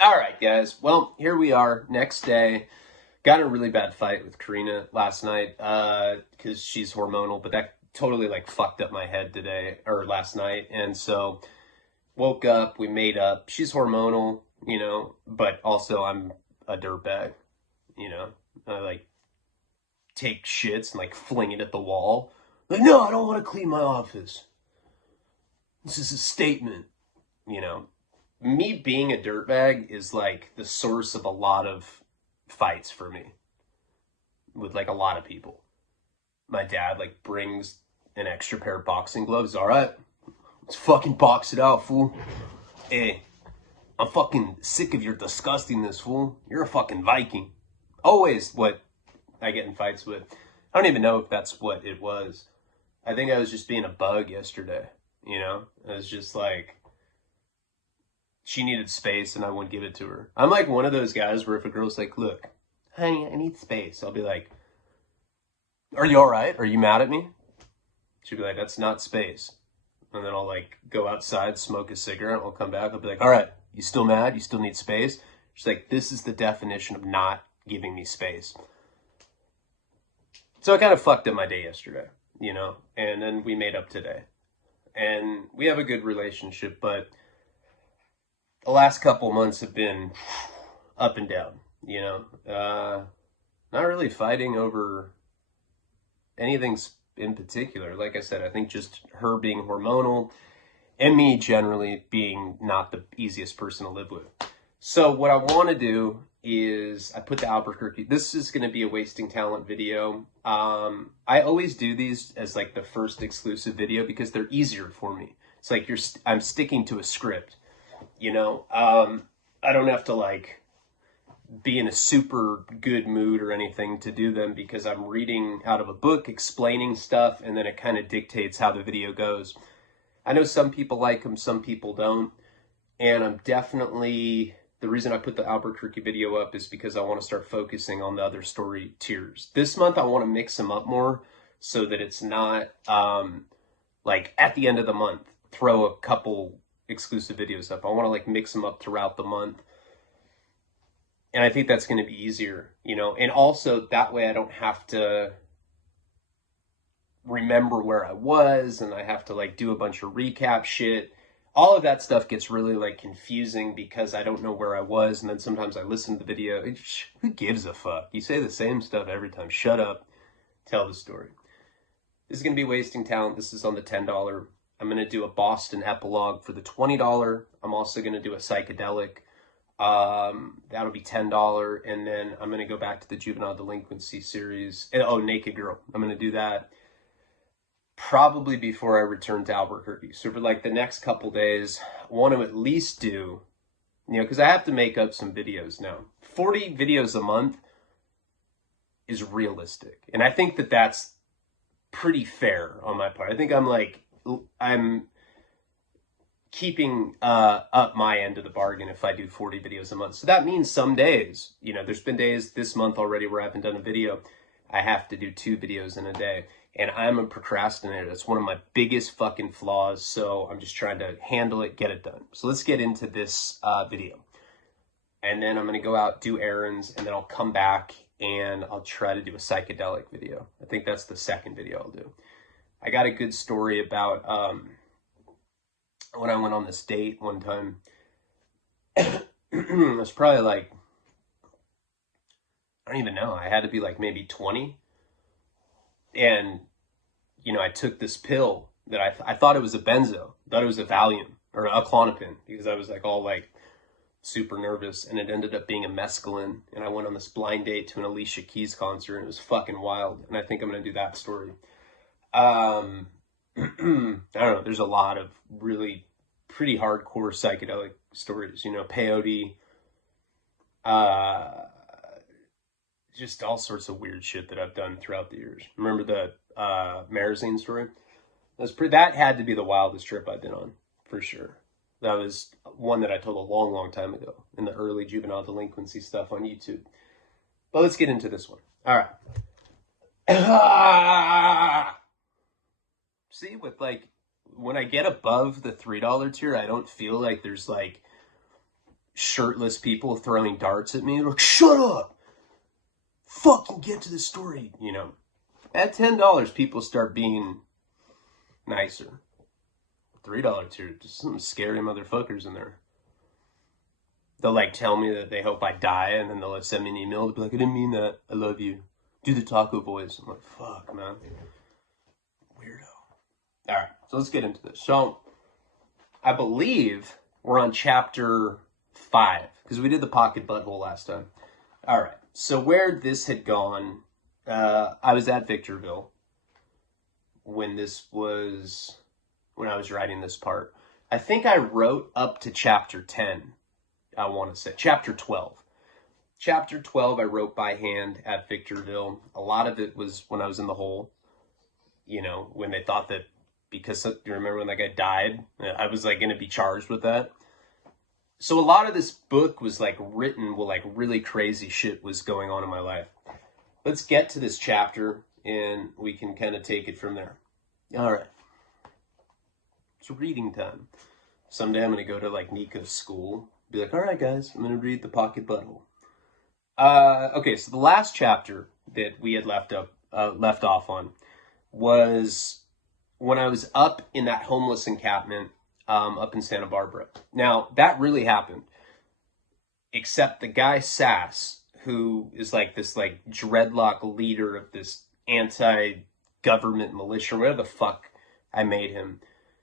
All right, guys. Well, here we are. Next day. Got in a really bad fight with Karina last night because she's hormonal, but that totally like fucked up my head today or last night. And so woke up, we made up. She's hormonal, but also I'm a dirtbag, you know. I like take shits and like fling it at the wall. Like, no, I don't want to clean my office. This is a statement, you know. Me being a dirtbag is like the source of a lot of fights for me with like a lot of people. My dad like brings an extra pair of boxing gloves. All right, let's fucking box it out, fool. Hey, I'm fucking sick of your disgustingness, fool. You're a fucking Viking. Always what I get in fights with. I don't even know if that's what it was. I think I was just being a bug yesterday, I was just like, she needed space and I wouldn't give it to her. I'm like one of those guys where if a girl's like, look, honey, I need space, I'll be like, are you all right? Are you mad at me? She'd be like, that's not space. And then I'll like go outside, smoke a cigarette, I'll come back, I'll be like, all right, you still mad? You still need space? She's like, this is the definition of not giving me space. So I kind of fucked up my day yesterday, and then we made up today. And we have a good relationship, but the last couple months have been up and down, not really fighting over anything in particular. Like I said, I think just her being hormonal and me generally being not the easiest person to live with. So what I want to do is I put the Albuquerque. This is going to be a wasting talent video. I always do these as like the first exclusive video because they're easier for me. It's like I'm sticking to a script. I don't have to like be in a super good mood or anything to do them because I'm reading out of a book, explaining stuff, and then it kind of dictates how the video goes. I know some people like them, some people don't, and I'm definitely, the reason I put the Albuquerque video up is because I want to start focusing on the other story tiers. This month I want to mix them up more so that it's not like at the end of the month, throw a couple exclusive videos up. I want to like mix them up throughout the month. And I think that's going to be easier, and also that way I don't have to remember where I was and I have to like do a bunch of recap shit. All of that stuff gets really like confusing because I don't know where I was. And then sometimes I listen to the video. Who gives a fuck? You say the same stuff every time. Shut up. Tell the story. This is going to be wasting talent. This is on the $10. I'm going to do a Boston epilogue for the $20. I'm also going to do a psychedelic. That'll be $10. And then I'm going to go back to the juvenile delinquency series. Oh, Naked Girl. I'm going to do that probably before I return to Albuquerque. So for like the next couple days, I want to at least do, because I have to make up some videos now. 40 videos a month is realistic. And I think that that's pretty fair on my part. I think I'm keeping up my end of the bargain if I do 40 videos a month. So that means some days, there's been days this month already where I haven't done a video. I have to do 2 videos in a day. And I'm a procrastinator. That's one of my biggest fucking flaws. So I'm just trying to handle it, get it done. So let's get into this video. And then I'm going to go out, do errands, and then I'll come back and I'll try to do a psychedelic video. I think that's the second video I'll do. I got a good story about when I went on this date one time. It was probably like, I don't even know. I had to be like maybe 20. And, I took this pill that I thought it was a benzo. I thought it was a Valium or a Klonopin because I was like all like super nervous, and it ended up being a mescaline. And I went on this blind date to an Alicia Keys concert and it was fucking wild. And I think I'm going to do that story. I don't know. There's a lot of really pretty hardcore psychedelic stories, peyote, just all sorts of weird shit that I've done throughout the years. Remember the Marazine story? That had to be the wildest trip I've been on, for sure. That was one that I told a long, long time ago in the early juvenile delinquency stuff on YouTube. But let's get into this one. All right. See, with like, when I get above the $3 tier, I don't feel like there's like shirtless people throwing darts at me. Like, shut up! Fucking get to the story, you know. At $10, people start being nicer. $3 here, just some scary motherfuckers in there. They'll like tell me that they hope I die, and then they'll send me an email to be like, I didn't mean that, I love you. Do the taco voice. I'm like, fuck, man. Weirdo. Alright, so let's get into this. So, I believe we're on chapter 5, because we did the pocket butthole last time. Alright, so where this had gone, I was at Victorville when I was writing this part. I think I wrote up to chapter 10, I want to say. Chapter 12. Chapter 12 I wrote by hand at Victorville. A lot of it was when I was in the hole. You know, when they thought that, because you remember when that guy died? I was like going to be charged with that. So a lot of this book was like written with like really crazy shit was going on in my life. Let's get to this chapter and we can kind of take it from there. All right. It's reading time. Someday I'm going to go to like Nico's school. Be like, all right, guys, I'm going to read the pocket butthole. Okay, so the last chapter that we had left off on was when I was up in that homeless encampment up in Santa Barbara. Now, that really happened. Except the guy Sass, who is like this like dreadlock leader of this anti-government militia, whatever the fuck I made him.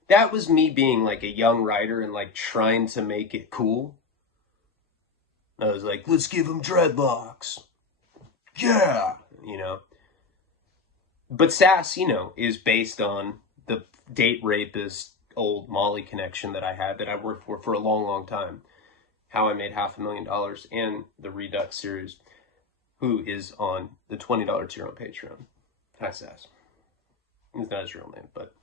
That was me being like a young writer and like trying to make it cool. I was like, let's give him dreadlocks. Yeah! You know. But Sass, you know, is based on the date rapist old Molly connection that I had that I worked for a long, long time. How I Made $500,000 and the Redux series, who is on the $20 tier on Patreon. Hi, Sass. It's not his real name, but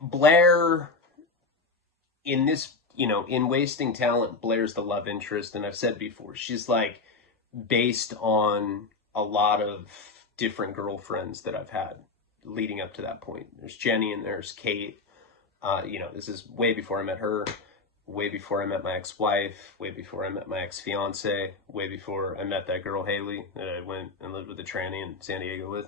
Blair, in this, you know, in Wasting Talent, Blair's the love interest, and I've said before, she's like based on a lot of different girlfriends that I've had leading up to that point. There's Jenny and there's Kate. You know, this is way before I met her, way before I met my ex-wife, way before I met my ex-fiance, way before I met that girl Haley that I went and lived with a tranny in San Diego with.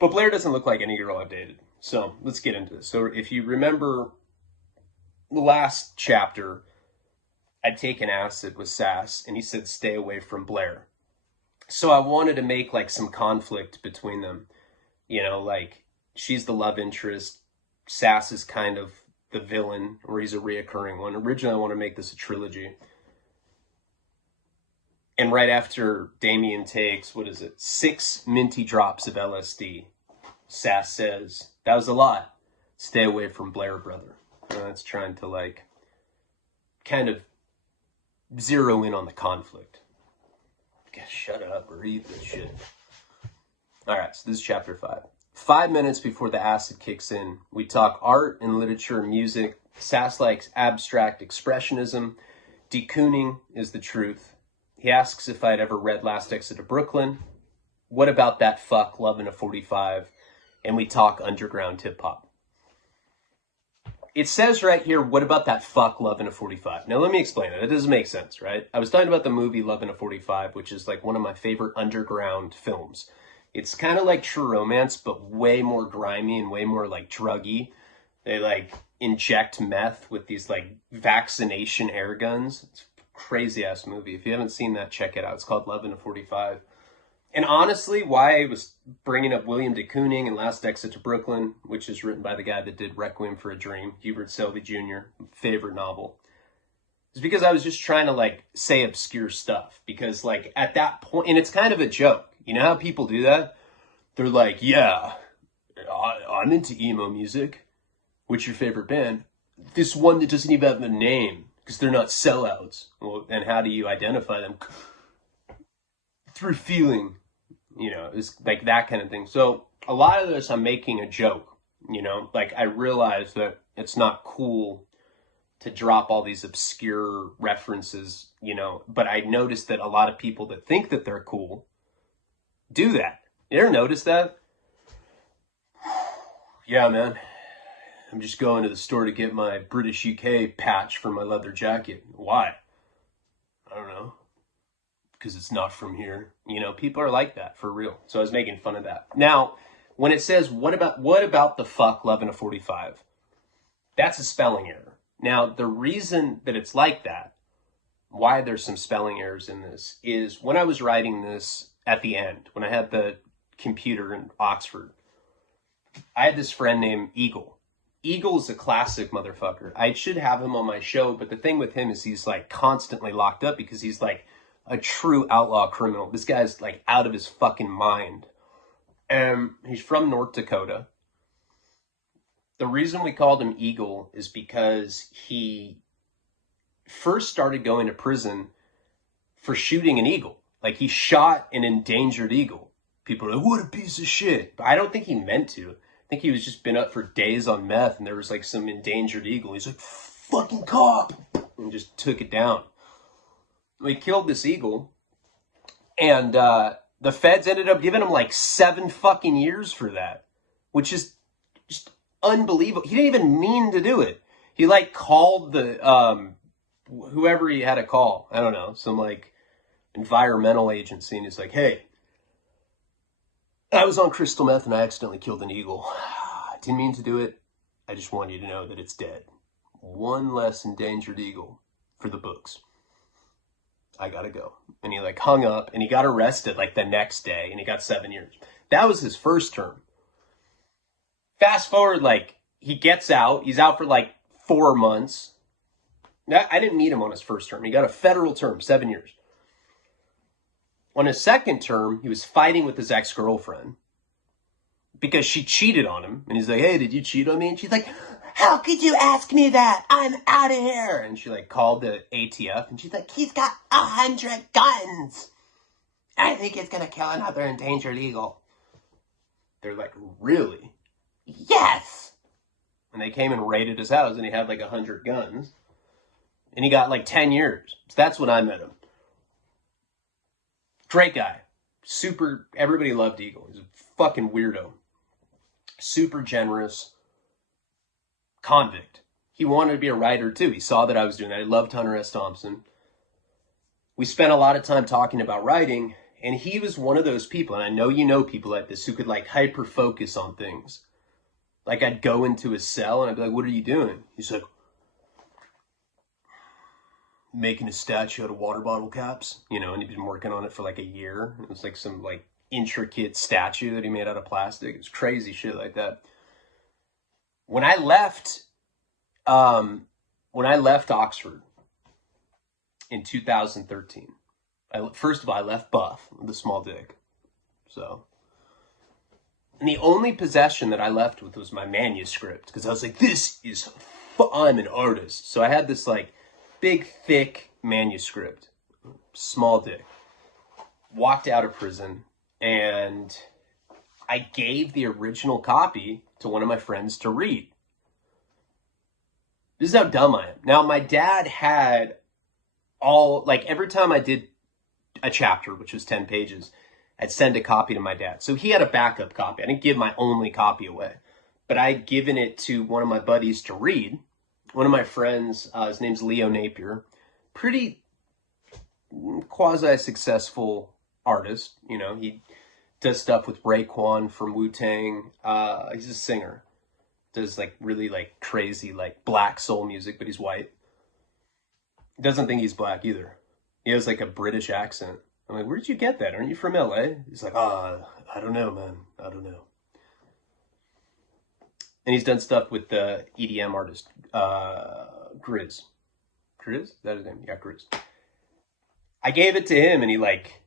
But Blair doesn't look like any girl I've dated. So let's get into this. So if you remember the last chapter, I'd taken acid with Sass, and he said, stay away from Blair. So I wanted to make like some conflict between them. You know, like she's the love interest. Sass is kind of the villain, or he's a reoccurring one. Originally, I want to make this a trilogy. And right after Damien takes, 6 minty drops of LSD, Sass says, that was a lot. Stay away from Blair, brother. That's trying to like kind of zero in on the conflict. Guess shut up, read this shit. Alright, so this is chapter 5. 5 minutes before the acid kicks in, we talk art and literature and music. Sass likes abstract expressionism. De Kooning is the truth. He asks if I'd ever read Last Exit to Brooklyn. What about that fuck, Love in a 45? And we talk underground hip-hop. It says right here, what about that fuck, Love in a 45? Now, let me explain it. It doesn't make sense, right? I was talking about the movie Love in a 45, which is like one of my favorite underground films. It's kind of like True Romance, but way more grimy and way more like druggy. They like inject meth with these like vaccination air guns. It's a crazy ass movie. If you haven't seen that, check it out. It's called Love in a 45. And honestly, why I was bringing up William de Kooning and Last Exit to Brooklyn, which is written by the guy that did Requiem for a Dream, Hubert Selby Jr., favorite novel, is because I was just trying to like say obscure stuff. Because like at that point, and it's kind of a joke. You know how people do that? They're like, yeah, I'm into emo music. What's your favorite band? This one that doesn't even have a name because they're not sellouts. Well, and how do you identify them? Through feeling, you know, it's like that kind of thing. So a lot of this, I'm making a joke, you know, like I realize that it's not cool to drop all these obscure references, you know, but I noticed that a lot of people that think that they're cool do that. You ever notice that? Yeah, man. I'm just going to the store to get my British UK patch for my leather jacket. Why? I don't know. Because it's not from here. You know, people are like that, for real. So I was making fun of that. Now, when it says, what about the fuck 11 to 45? That's a spelling error. Now, the reason that it's like that, why there's some spelling errors in this, is when I was writing this at the end, when I had the computer in Oxford, I had this friend named Eagle. Eagle's a classic motherfucker. I should have him on my show, but the thing with him is he's like constantly locked up because he's like a true outlaw criminal. This guy's like out of his fucking mind. He's from North Dakota. The reason we called him Eagle is because he first started going to prison for shooting an eagle. Like, he shot an endangered eagle. People are like, what a piece of shit. But I don't think he meant to. I think he was just been up for days on meth, and there was like some endangered eagle. He's like, fucking cop, and just took it down. We killed this eagle, and the feds ended up giving him like 7 fucking years for that, which is just unbelievable. He didn't even mean to do it. He like called the whoever he had to call. I don't know, some like environmental agency, and he's like, hey, I was on crystal meth and I accidentally killed an eagle. I didn't mean to do it. I just want you to know that it's dead. One less endangered eagle for the books. I gotta go. And he like hung up, and he got arrested like the next day, and he got 7 years. That was his first term. Fast forward, like, he gets out. He's out for like 4 months. I didn't meet him on his first term. He got a federal term, 7 years. On his second term, he was fighting with his ex-girlfriend because she cheated on him. And he's like, hey, did you cheat on me? And she's like, how could you ask me that? I'm out of here. And she like called the ATF, and she's like, he's got 100 guns. I think it's going to kill another endangered eagle. They're like, really? Yes. And they came and raided his house, and he had like 100 guns. And he got like 10 years. So that's when I met him. Great guy. Super, everybody loved Eagle. He's a fucking weirdo. Super generous. Convict. He wanted to be a writer too. He saw that I was doing that. He loved Hunter S. Thompson. We spent a lot of time talking about writing, and he was one of those people, and I know you know people like this, who could like hyper focus on things. Like, I'd go into his cell and I'd be like, what are you doing? He's like, making a statue out of water bottle caps, you know, and he'd been working on it for like a year. It was like some like intricate statue that he made out of plastic. It was crazy shit like that. When I left Oxford in 2013, first of all, I left Buff with a small dick. So, and the only possession that I left with was my manuscript, because I was like, I'm an artist. So I had this like big, thick manuscript, small dick. Walked out of prison, and I gave the original copy to one of my friends to read. This is how dumb I am. Now, my dad had every time I did a chapter, which was 10 pages, I'd send a copy to my dad. So he had a backup copy. I didn't give my only copy away, but I'd given it to one of my buddies to read. One of my friends, his name's Leo Napier, pretty quasi-successful artist. You know, he does stuff with Raekwon from Wu-Tang. He's a singer. Does like really like crazy like black soul music, but he's white. Doesn't think he's black either. He has like a British accent. I'm like, where did you get that? Aren't you from LA? He's like, I don't know, man. I don't know. And he's done stuff with the EDM artist, Grizz. Grizz? Is that his name? Yeah, Grizz. I gave it to him, and he like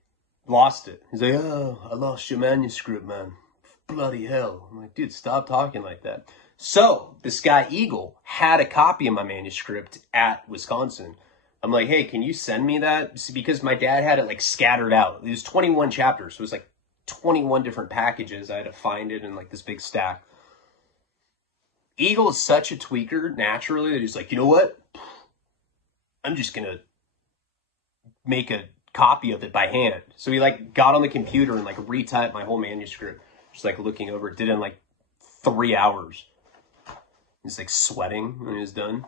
lost it. He's like, oh, I lost your manuscript, man. Bloody hell. I'm like, dude, stop talking like that. So this guy Eagle had a copy of my manuscript at Wisconsin. I'm like, hey, can you send me that? Because my dad had it like scattered out. It was 21 chapters. So it was like 21 different packages. I had to find it in like this big stack. Eagle is such a tweaker naturally that he's like, you know what? I'm just going to make a copy of it by hand. So he like got on the computer and like retyped my whole manuscript. Just like looking over it. Did it in like 3 hours. He's like sweating when he was done.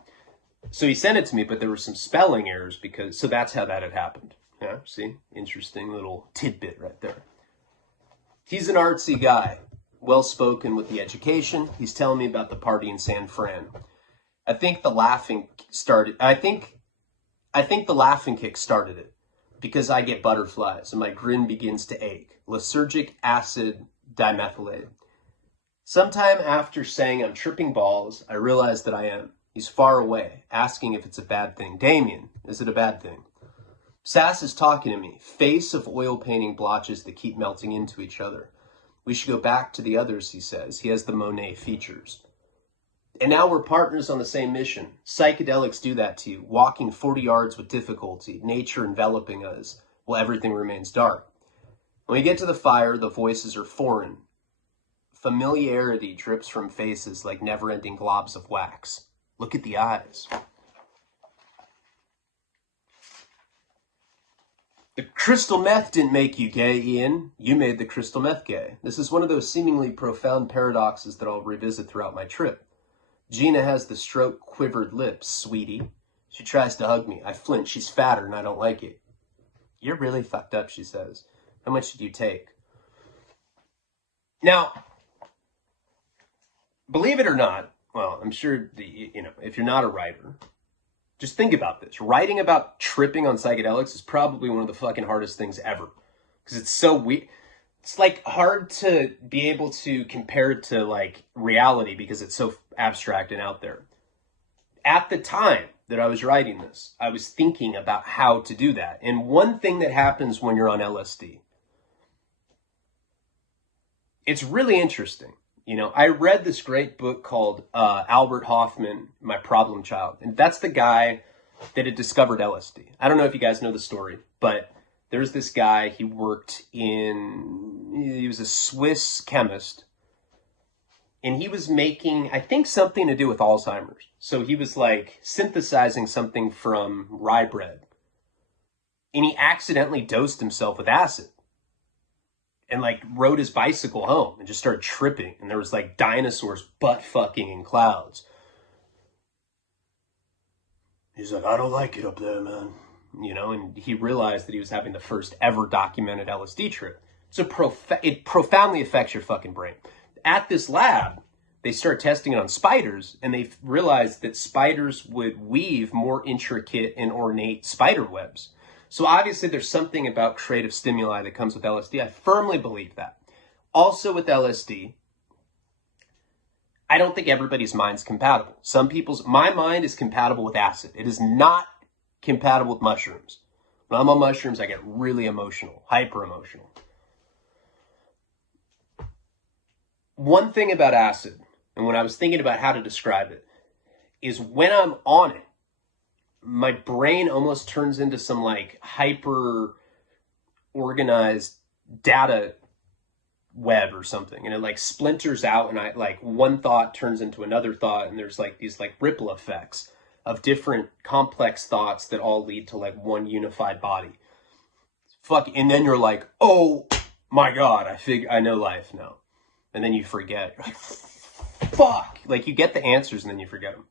So he sent it to me, but there were some spelling errors so that's how that had happened. Yeah, see? Interesting little tidbit right there. He's an artsy guy, well-spoken with the education. He's telling me about the party in San Fran. I think the laughing kick started it because I get butterflies and my grin begins to ache. Lysergic acid dimethylate. Sometime after saying I'm tripping balls, I realize that I am. He's far away, asking if it's a bad thing. Damien, is it a bad thing? Sass is talking to me, face of oil painting blotches that keep melting into each other. We should go back to the others, he says. He has the Monet features. And now we're partners on the same mission. Psychedelics do that to you, walking 40 yards with difficulty, nature enveloping us, while everything remains dark. When we get to the fire, the voices are foreign. Familiarity drips from faces like never-ending globs of wax. Look at the eyes. The crystal meth didn't make you gay, Ian. You made the crystal meth gay. This is one of those seemingly profound paradoxes that I'll revisit throughout my trip. Gina has the stroke-quivered lips, sweetie. She tries to hug me. I flinch. She's fatter and I don't like it. You're really fucked up, she says. How much did you take? Now, believe it or not, well, I'm sure, if you're not a writer, just think about this. Writing about tripping on psychedelics is probably one of the fucking hardest things ever. Because it's so weird. It's like hard to be able to compare it to like reality because it's so abstract and out there. At the time that I was writing this, I was thinking about how to do that. And one thing that happens when you're on LSD, it's really interesting. I read this great book called Albert Hoffman, My Problem Child. And that's the guy that had discovered LSD. I don't know if you guys know the story, but there's this guy, he was a Swiss chemist. And he was making, I think, something to do with Alzheimer's. So he was like synthesizing something from rye bread. And he accidentally dosed himself with acid. And like rode his bicycle home and just started tripping. And there was like dinosaurs butt fucking in clouds. He's like, I don't like it up there, man. And he realized that he was having the first ever documented LSD trip. So it profoundly affects your fucking brain. At this lab, they start testing it on spiders, and they realized that spiders would weave more intricate and ornate spider webs. So obviously there's something about creative stimuli that comes with LSD. I firmly believe that. Also with LSD, I don't think everybody's mind's compatible. My mind is compatible with acid. It is not compatible with mushrooms. When I'm on mushrooms, I get really emotional, hyper emotional. One thing about acid, and when I was thinking about how to describe it, is when I'm on it, my brain almost turns into some like hyper organized data web or something, and it like splinters out, and I like one thought turns into another thought, and there's like these like ripple effects of different complex thoughts that all lead to like one unified body. And then you're like, oh my God, I know life now. And then you forget. You're like, fuck. Like you get the answers and then you forget them.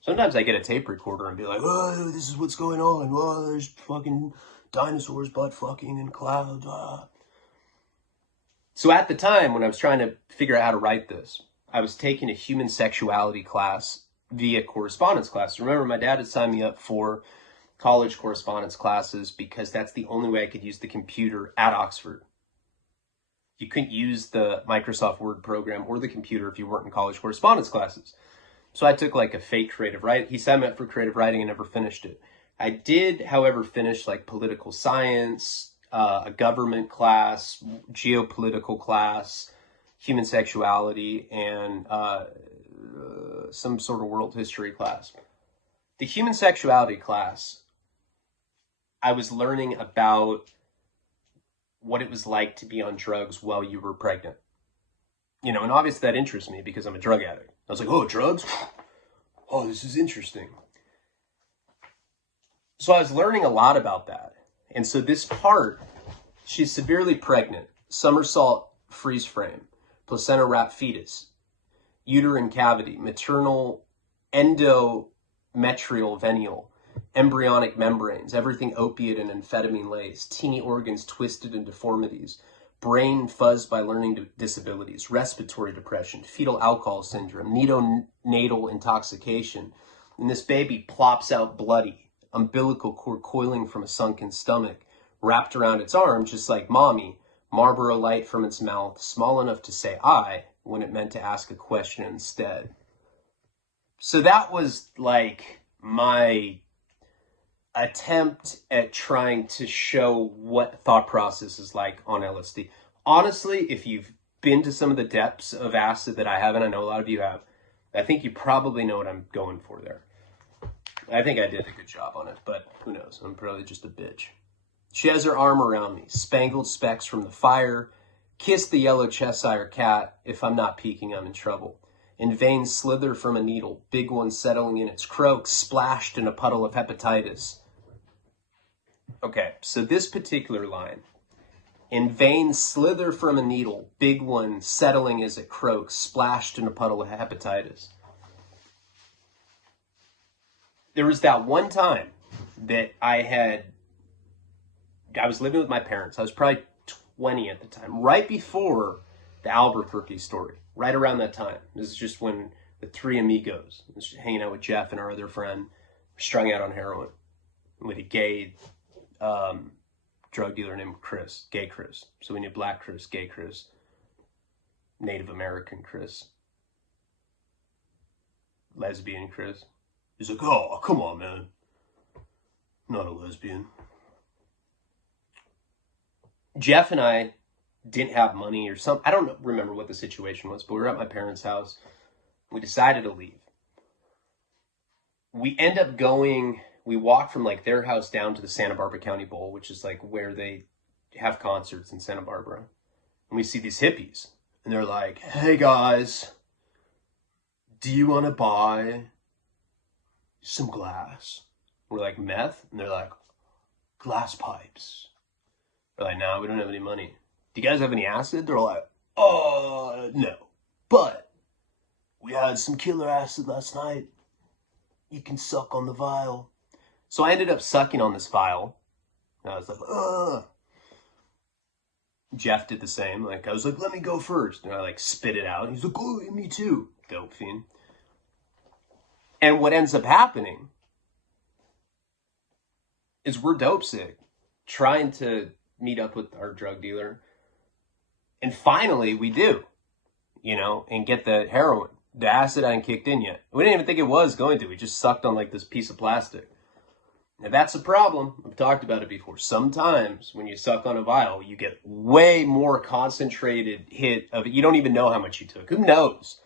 Sometimes I get a tape recorder and be like, oh, this is what's going on. Oh, there's fucking dinosaurs butt fucking in clouds. Ah. So at the time when I was trying to figure out how to write this, I was taking a human sexuality class via correspondence class. Remember, my dad had signed me up for college correspondence classes because that's the only way I could use the computer at Oxford. You couldn't use the Microsoft Word program or the computer if you weren't in college correspondence classes. So I took like a fake creative writing. He signed me up for creative writing and never finished it. I did, however, finish like political science, a government class, geopolitical class, human sexuality, and some sort of world history class. The human sexuality class, I was learning about what it was like to be on drugs while you were pregnant. And obviously that interests me because I'm a drug addict. I was like, oh, drugs? Oh, this is interesting. So I was learning a lot about that. And so this part, she's severely pregnant, somersault freeze frame, placenta wrapped fetus. uterine cavity, maternal endometrial venial, embryonic membranes, everything opiate and amphetamine laced, teeny organs twisted in deformities, brain fuzzed by learning disabilities, respiratory depression, fetal alcohol syndrome, neonatal intoxication. And this baby plops out bloody, umbilical cord coiling from a sunken stomach, wrapped around its arm just like mommy, Marlboro Light from its mouth, small enough to say I when it meant to ask a question instead. So that was like my attempt at trying to show what thought process is like on LSD. Honestly, if you've been to some of the depths of acid that I have, and I know a lot of you have, I think you probably know what I'm going for there. I think I did a good job on it, but who knows? I'm probably just a bitch. She has her arm around me, spangled specks from the fire. Kiss the yellow Cheshire cat. If I'm not peeking, I'm in trouble. In vain slither from a needle, big one settling in its croak, splashed in a puddle of hepatitis. Okay, so this particular line, in vain slither from a needle, big one settling as it croaks, splashed in a puddle of hepatitis. There was that one time that I was living with my parents. I was probably 20 at the time, right before the Albuquerque story, right around that time. This is just when the three amigos, was hanging out with Jeff and our other friend, strung out on heroin with a gay drug dealer named Chris, gay Chris. So we knew Black Chris, gay Chris, Native American Chris, lesbian Chris. He's like, oh, come on, man. Not a lesbian. Jeff and I didn't have money or something. I don't remember what the situation was, but we were at my parents' house. We decided to leave. We end up going, we walked from like their house down to the Santa Barbara County Bowl, which is like where they have concerts in Santa Barbara. And we see these hippies and they're like, hey guys, do you want to buy some glass? We're like, meth? And they're like, glass pipes. We're like, no, we don't have any money. Do you guys have any acid? They're like, no. But we had some killer acid last night. You can suck on the vial. So I ended up sucking on this vial. And I was like, ugh. Jeff did the same. Like, I was like, let me go first. And I like spit it out. He's like, oh, me too. Dope fiend. And what ends up happening is we're dope sick, trying to meet up with our drug dealer. And finally we do, and get the heroin. The acid hadn't kicked in yet. We didn't even think it was going to. We just sucked on like this piece of plastic. Now that's a problem. I've talked about it before. Sometimes when you suck on a vial, you get way more concentrated hit of it. You don't even know how much you took. Who knows?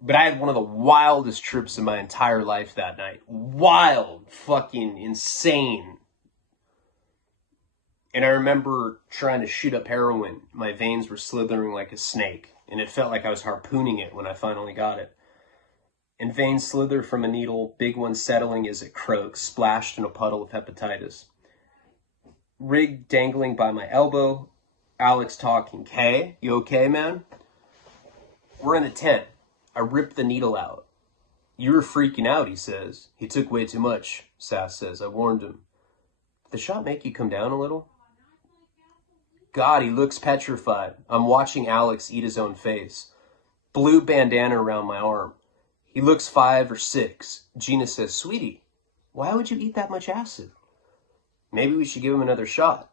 But I had one of the wildest trips in my entire life that night. Wild, fucking insane. And I remember trying to shoot up heroin. My veins were slithering like a snake. And it felt like I was harpooning it when I finally got it. And veins slither from a needle, big one settling as it croaks, splashed in a puddle of hepatitis. Rig dangling by my elbow, Alex talking, Kay, you okay, man? We're in a tent. I ripped the needle out. You were freaking out, he says. He took way too much, Sass says. I warned him. Did the shot make you come down a little? God, he looks petrified. I'm watching Alex eat his own face. Blue bandana around my arm. He looks 5 or 6. Gina says, sweetie, why would you eat that much acid? Maybe we should give him another shot.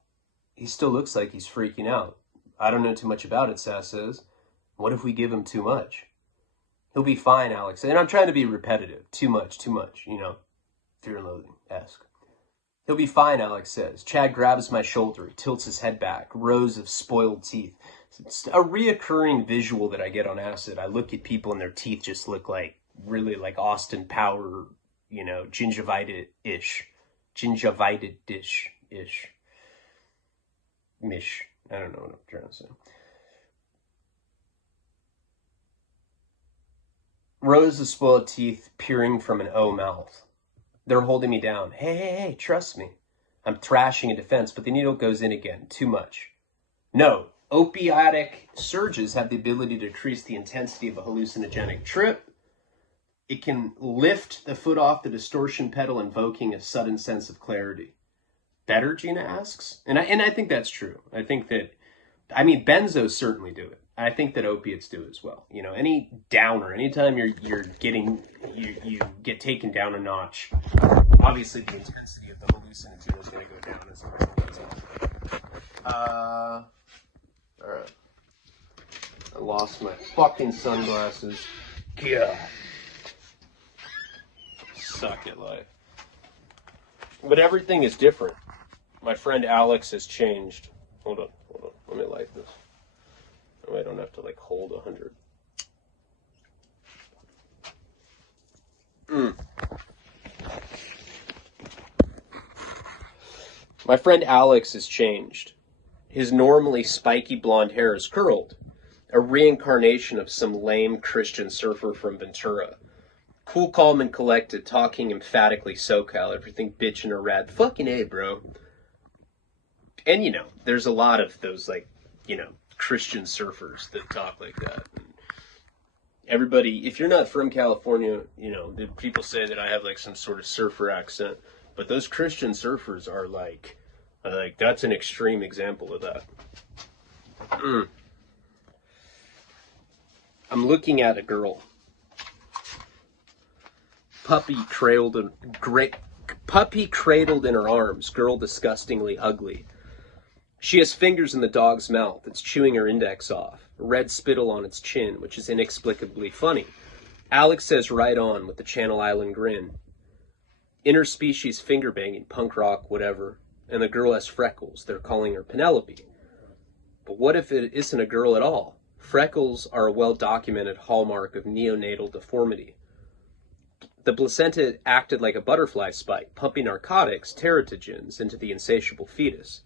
He still looks like he's freaking out. I don't know too much about it, Sass says. What if we give him too much? He'll be fine, Alex. And I'm trying to be repetitive. Too much, Fear and Loathing-esque. He'll be fine, Alex says. Chad grabs my shoulder. He tilts his head back. Rows of spoiled teeth. It's a reoccurring visual that I get on acid. I look at people and their teeth just look like, really like Austin Power, gingivitis-ish. Gingivitis-ish. Mish. I don't know what I'm trying to say. Rows of spoiled teeth peering from an O mouth. They're holding me down. Hey, trust me. I'm thrashing in defense, but the needle goes in again. Too much. No, Opiatic surges have the ability to increase the intensity of a hallucinogenic trip. It can lift the foot off the distortion pedal, invoking a sudden sense of clarity. Better, Gina asks? And I think that's true. I think that, I mean, benzos certainly do it. I think that opiates do it as well. You know, any downer, anytime you're getting, you get taken down a notch, obviously the intensity of the hallucinogen is going to go down as a result. All right. I lost my fucking sunglasses. God. Suck at life. But everything is different. My friend Alex has changed. Hold on. Let me light this. Oh, I don't have to like hold 100. My friend Alex has changed. His normally spiky blonde hair is curled, a reincarnation of some lame Christian surfer from Ventura. Cool, calm, and collected, talking emphatically SoCal, everything bitchin' or rad. Fucking A, bro. And, you know, there's a lot of those, like, you know, Christian surfers that talk like that. And everybody, if you're not from California, you know, people say that I have, like, some sort of surfer accent. But those Christian surfers are, like that's an extreme example of that. I'm looking at a girl. Puppy cradled in her arms, girl disgustingly ugly. She has fingers in the dog's mouth. It's chewing her index off. Red spittle on its chin, which is inexplicably funny. Alex says right on with the Channel Island grin. Interspecies finger banging, punk rock, whatever. And the girl has freckles. They're calling her Penelope. But what if it isn't a girl at all? Freckles are a well-documented hallmark of neonatal deformity. The placenta acted like a butterfly spike, pumping narcotics, teratogens, into the insatiable fetus.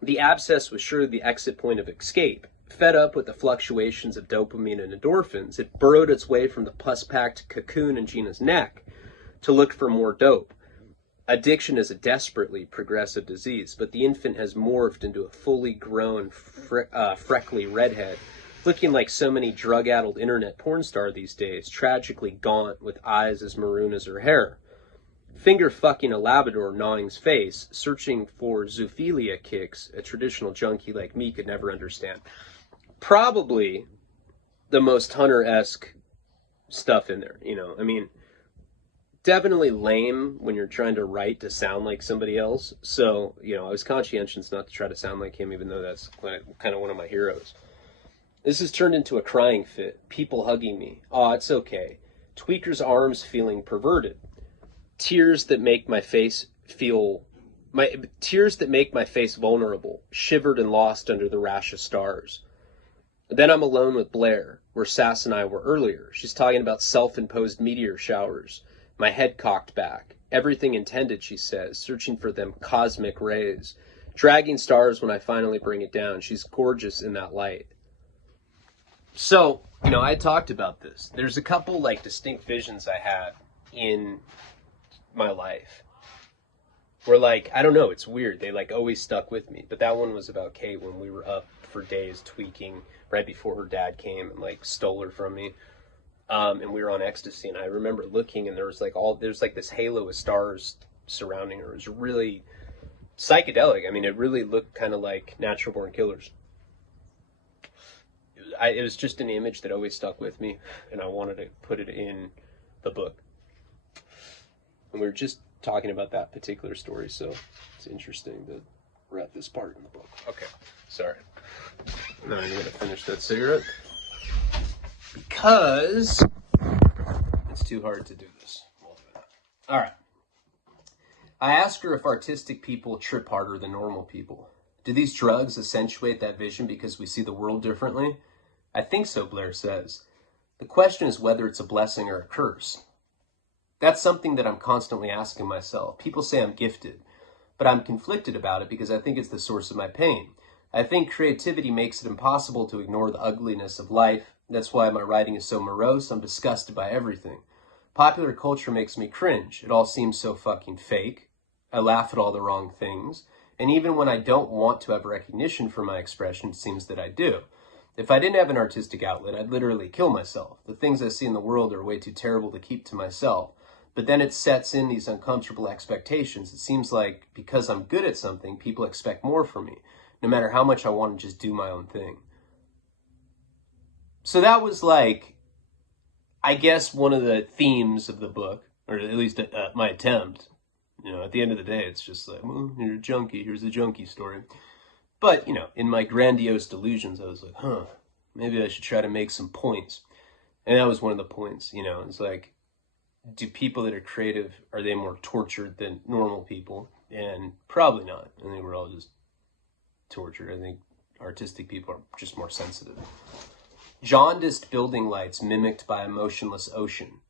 The abscess was surely the exit point of escape. Fed up with the fluctuations of dopamine and endorphins, it burrowed its way from the pus-packed cocoon in Gina's neck to look for more dope. Addiction is a desperately progressive disease, but the infant has morphed into a fully grown, freckly redhead, looking like so many drug-addled internet porn star these days, tragically gaunt with eyes as maroon as her hair. Finger-fucking a Labrador gnawing's face, searching for zoophilia kicks a traditional junkie like me could never understand. Probably the most Hunter-esque stuff in there, you know, I mean, definitely lame when you're trying to write to sound like somebody else. So, you know, I was conscientious not to try to sound like him, even though that's kind of one of my heroes. This has turned into a crying fit. People hugging me. Aw, it's okay. Tweaker's arms feeling perverted. Tears that make my face vulnerable, shivered and lost under the rash of stars. Then I'm alone with Blair, where Sass and I were earlier. She's talking about self-imposed meteor showers. My head cocked back. Everything intended, she says, searching for them cosmic rays. Dragging stars when I finally bring it down. She's gorgeous in that light. So, you know, I talked about this. There's a couple, like, distinct visions I had in my life. Where, like, I don't know, it's weird. They, like, always stuck with me. But that one was about Kate when we were up for days tweaking right before her dad came and, like, stole her from me. And we were on ecstasy, and I remember looking, and there's like this halo of stars surrounding her. It was really psychedelic. I mean, it really looked kind of like Natural Born Killers. It was just an image that always stuck with me, and I wanted to put it in the book. And we were just talking about that particular story, so it's interesting that we're at this part in the book. Okay, sorry. Now I'm going to finish that cigarette. Because it's too hard to do this. All right. I asked her if artistic people trip harder than normal people. Do these drugs accentuate that vision because we see the world differently? I think so, Blair says. The question is whether it's a blessing or a curse. That's something that I'm constantly asking myself. People say I'm gifted, but I'm conflicted about it because I think it's the source of my pain. I think creativity makes it impossible to ignore the ugliness of life. That's why my writing is so morose. I'm disgusted by everything. Popular culture makes me cringe. It all seems so fucking fake. I laugh at all the wrong things. And even when I don't want to have recognition for my expression, it seems that I do. If I didn't have an artistic outlet, I'd literally kill myself. The things I see in the world are way too terrible to keep to myself. But then it sets in these uncomfortable expectations. It seems like because I'm good at something, people expect more from me, no matter how much I want to just do my own thing. So that was like, I guess, one of the themes of the book, or at least my attempt. You know, at the end of the day, it's just like, well, you're a junkie, here's the junkie story. But, you know, in my grandiose delusions, I was like, maybe I should try to make some points. And that was one of the points, you know. It's like, do people that are creative, are they more tortured than normal people? And probably not. I think we're all just tortured. I think artistic people are just more sensitive. Jaundiced building lights mimicked by a motionless ocean.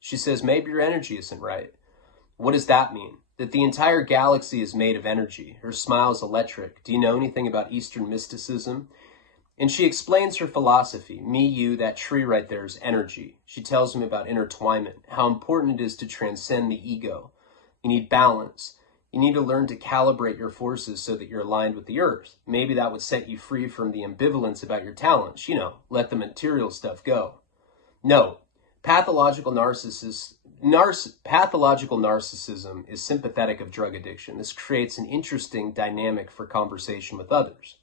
She says, maybe your energy isn't right. What does that mean? That the entire galaxy is made of energy. Her smile is electric. Do you know anything about Eastern mysticism? And she explains her philosophy. Me, you, that tree right there is energy. She tells me about intertwinement, how important it is to transcend the ego. You need balance. You need to learn to calibrate your forces so that you're aligned with the earth. Maybe that would set you free from the ambivalence about your talents. You know, let the material stuff go. No, pathological narcissism is sympathetic of drug addiction. This creates an interesting dynamic for conversation with others.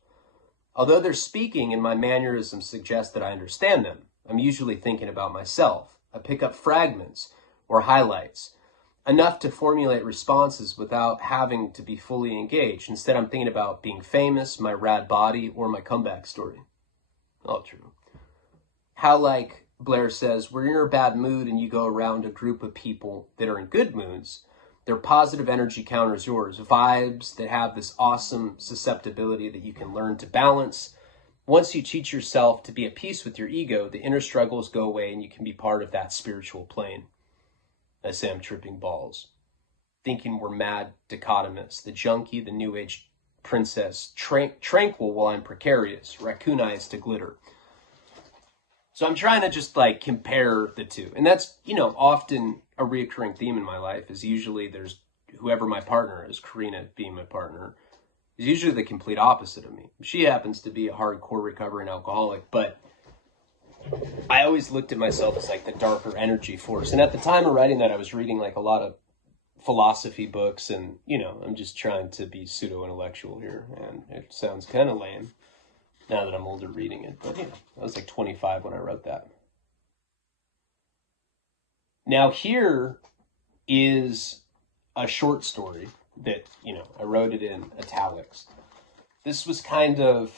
Although their speaking and my mannerisms suggest that I understand them, I'm usually thinking about myself. I pick up fragments or highlights, enough to formulate responses without having to be fully engaged. Instead, I'm thinking about being famous, my rad body, or my comeback story. All true. How, like Blair says, when you're in a bad mood and you go around a group of people that are in good moods, their positive energy counters yours. Vibes that have this awesome susceptibility that you can learn to balance. Once you teach yourself to be at peace with your ego, the inner struggles go away and you can be part of that spiritual plane. I say I'm tripping balls. Thinking we're mad dichotomous. The junkie, the new age princess. Tranquil while I'm precarious. Raccoonized to glitter. So I'm trying to just like compare the two. And that's, you know, often a reoccurring theme in my life is usually there's whoever my partner is, Karina being my partner, is usually the complete opposite of me. She happens to be a hardcore recovering alcoholic, but I always looked at myself as like the darker energy force. And at the time of writing that, I was reading like a lot of philosophy books and, you know, I'm just trying to be pseudo-intellectual here. And it sounds kind of lame now that I'm older reading it. But, you know, I was like 25 when I wrote that. Now here is a short story that, you know, I wrote it in italics. This was kind of,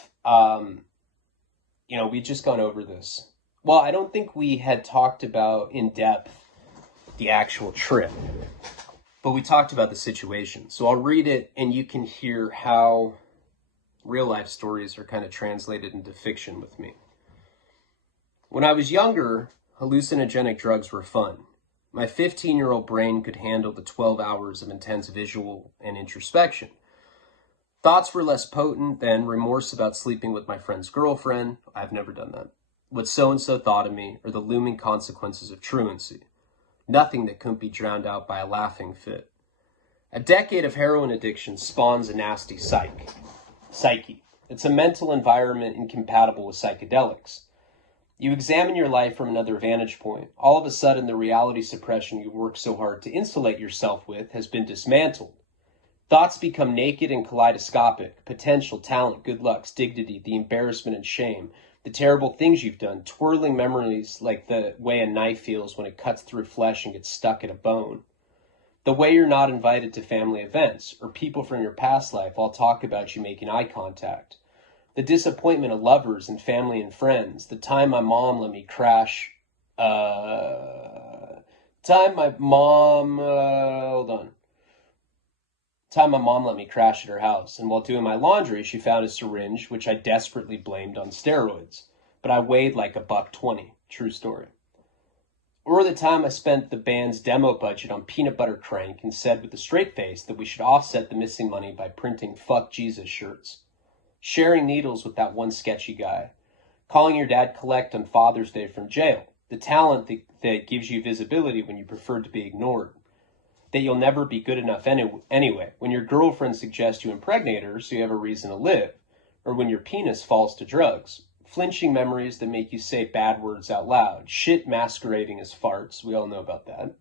you know, we'd just gone over this. Well, I don't think we had talked about in depth the actual trip, but we talked about the situation. So I'll read it and you can hear how real life stories are kind of translated into fiction with me. When I was younger, hallucinogenic drugs were fun. My 15-year-old brain could handle the 12 hours of intense visual and introspection. Thoughts were less potent than remorse about sleeping with my friend's girlfriend. I've never done that. What so-and-so thought of me, or the looming consequences of truancy. Nothing that couldn't be drowned out by a laughing fit. A decade of heroin addiction spawns a nasty psyche. It's a mental environment incompatible with psychedelics. You examine your life from another vantage point. All of a sudden, the reality suppression you worked so hard to insulate yourself with has been dismantled. Thoughts become naked and kaleidoscopic. Potential, talent, good lucks, dignity, the embarrassment and shame, the terrible things you've done, twirling memories like the way a knife feels when it cuts through flesh and gets stuck in a bone. The way you're not invited to family events, or people from your past life all talk about you making eye contact. The disappointment of lovers and family and friends. The time my mom let me crash. Time my mom let me crash at her house, and while doing my laundry, she found a syringe, which I desperately blamed on steroids. But I weighed like $120. True story. Or the time I spent the band's demo budget on peanut butter crank and said with a straight face that we should offset the missing money by printing "Fuck Jesus" shirts. Sharing needles with that one sketchy guy. Calling your dad collect on Father's Day from jail. The talent that gives you visibility when you prefer to be ignored. that you'll never be good enough anyway, when your girlfriend suggests you impregnate her so you have a reason to live, or when your penis falls to drugs. Flinching memories that make you say bad words out loud. Shit masquerading as farts. We all know about that.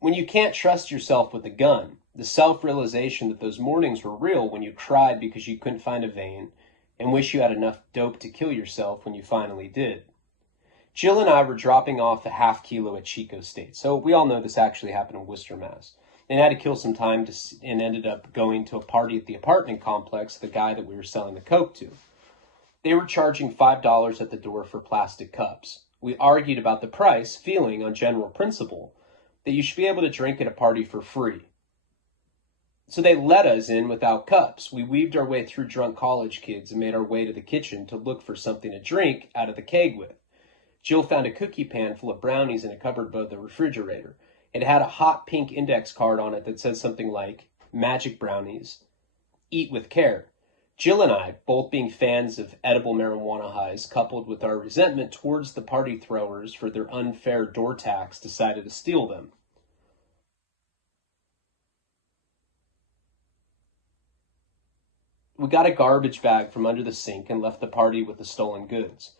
When you can't trust yourself with a gun. The self-realization that those mornings were real when you cried because you couldn't find a vein and wish you had enough dope to kill yourself when you finally did. Jill and I were dropping off a half kilo at Chico State. So we all know this actually happened in Worcester, Mass. And had to kill some time and ended up going to a party at the apartment complex, the guy that we were selling the coke to. They were charging $5 at the door for plastic cups. We argued about the price, feeling, on general principle, that you should be able to drink at a party for free. So they let us in without cups. We weaved our way through drunk college kids and made our way to the kitchen to look for something to drink out of the keg with. Jill found a cookie pan full of brownies in a cupboard above the refrigerator. It had a hot pink index card on it that said something like, "Magic brownies. Eat with care." Jill and I, both being fans of edible marijuana highs, coupled with our resentment towards the party throwers for their unfair door tax, decided to steal them. We got a garbage bag from under the sink and left the party with the stolen goods.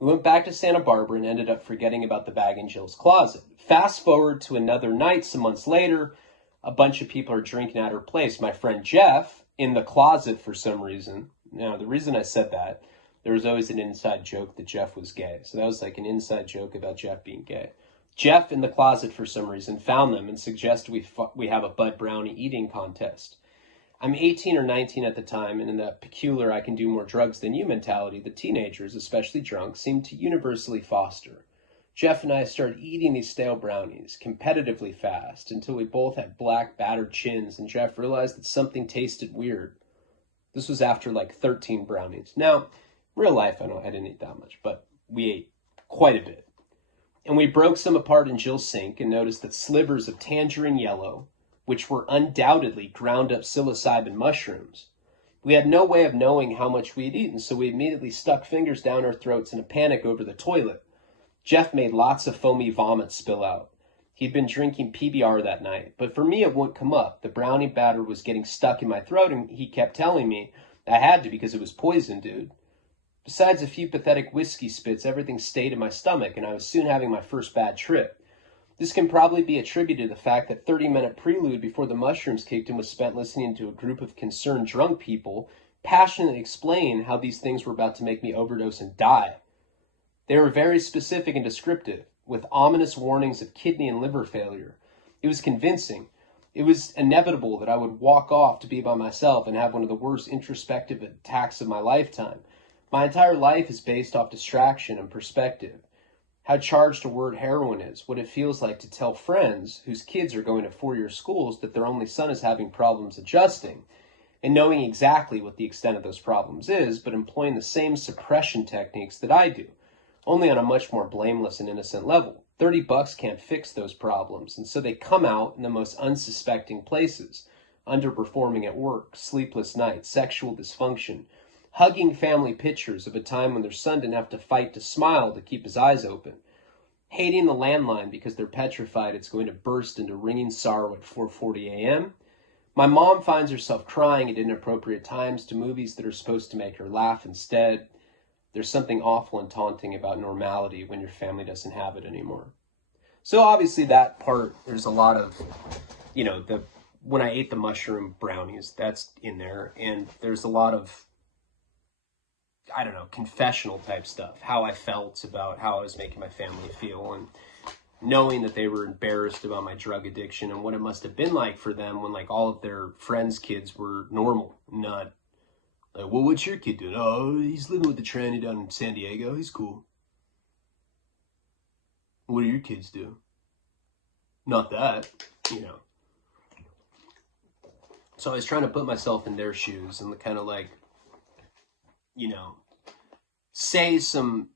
We went back to Santa Barbara and ended up forgetting about the bag in Jill's closet. Fast forward to another night some months later, a bunch of people are drinking at her place. My friend Jeff, in the closet for some reason. Now, the reason I said that, there was always an inside joke that Jeff was gay. So that was like an inside joke about Jeff being gay. Jeff, in the closet for some reason, found them and suggested we have a Bud Brownie eating contest. I'm 18 or 19 at the time, and in that peculiar I can do more drugs than you mentality that teenagers, especially drunk, seem to universally foster. Jeff and I started eating these stale brownies competitively fast until we both had black, battered chins, and Jeff realized that something tasted weird. This was after like 13 brownies. Now, real life, I didn't eat that much, but we ate quite a bit. And we broke some apart in Jill's sink and noticed that slivers of tangerine yellow, which were undoubtedly ground up psilocybin mushrooms. We had no way of knowing how much we had eaten, so we immediately stuck fingers down our throats in a panic over the toilet. Jeff made lots of foamy vomit spill out. He'd been drinking PBR that night, but for me it wouldn't come up. The brownie batter was getting stuck in my throat, and he kept telling me I had to because it was poison, dude. Besides a few pathetic whiskey spits, everything stayed in my stomach, and I was soon having my first bad trip. This can probably be attributed to the fact that 30-minute prelude before the mushrooms kicked in was spent listening to a group of concerned drunk people passionately explain how these things were about to make me overdose and die. They were very specific and descriptive, with ominous warnings of kidney and liver failure. It was convincing. It was inevitable that I would walk off to be by myself and have one of the worst introspective attacks of my lifetime. My entire life is based off distraction and perspective. How charged a word heroin is, what it feels like to tell friends whose kids are going to four-year schools that their only son is having problems adjusting, and knowing exactly what the extent of those problems is, but employing the same suppression techniques that I do, only on a much more blameless and innocent level. $30 can't fix those problems, and so they come out in the most unsuspecting places, underperforming at work, sleepless nights, sexual dysfunction, hugging family pictures of a time when their son didn't have to fight to smile to keep his eyes open, hating the landline because they're petrified it's going to burst into ringing sorrow at 4:40 a.m. My mom finds herself crying at inappropriate times to movies that are supposed to make her laugh instead. There's something awful and taunting about normality when your family doesn't have it anymore. So obviously that part, there's a lot of, when I ate the mushroom brownies, that's in there. And there's a lot of, confessional type stuff, how I felt about how I was making my family feel, and knowing that they were embarrassed about my drug addiction and what it must have been like for them when like all of their friends' kids were normal, not like, well, what's your kid doing? Oh, he's living with the tranny down in San Diego. He's cool. What do your kids do? Not that, So I was trying to put myself in their shoes and kind of like, say some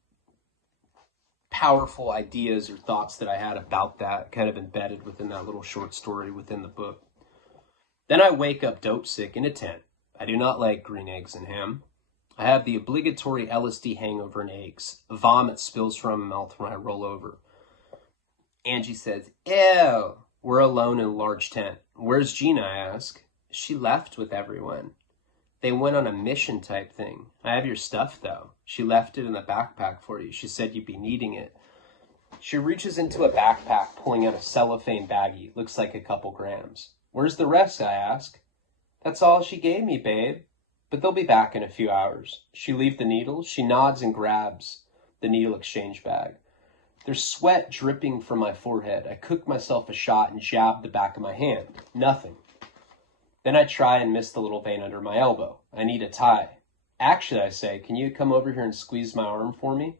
powerful ideas or thoughts that I had about that, kind of embedded within that little short story within the book. Then I wake up dope sick in a tent. I do not like green eggs and ham. I have the obligatory LSD hangover and aches. Vomit spills from my mouth when I roll over. Angie says, ew. We're alone in a large tent. Where's Gina, I ask. She left with everyone. They went on a mission type thing. I have your stuff, though. She left it in the backpack for you. She said you'd be needing it. She reaches into a backpack, pulling out a cellophane baggie. Looks like a couple grams. Where's the rest, I ask. That's all she gave me, babe. But they'll be back in a few hours. She leave the needles? She nods and grabs the needle exchange bag. There's sweat dripping from my forehead. I cook myself a shot and jab the back of my hand. Nothing. Then I try and miss the little vein under my elbow. I need a tie. Actually, I say, can you come over here and squeeze my arm for me?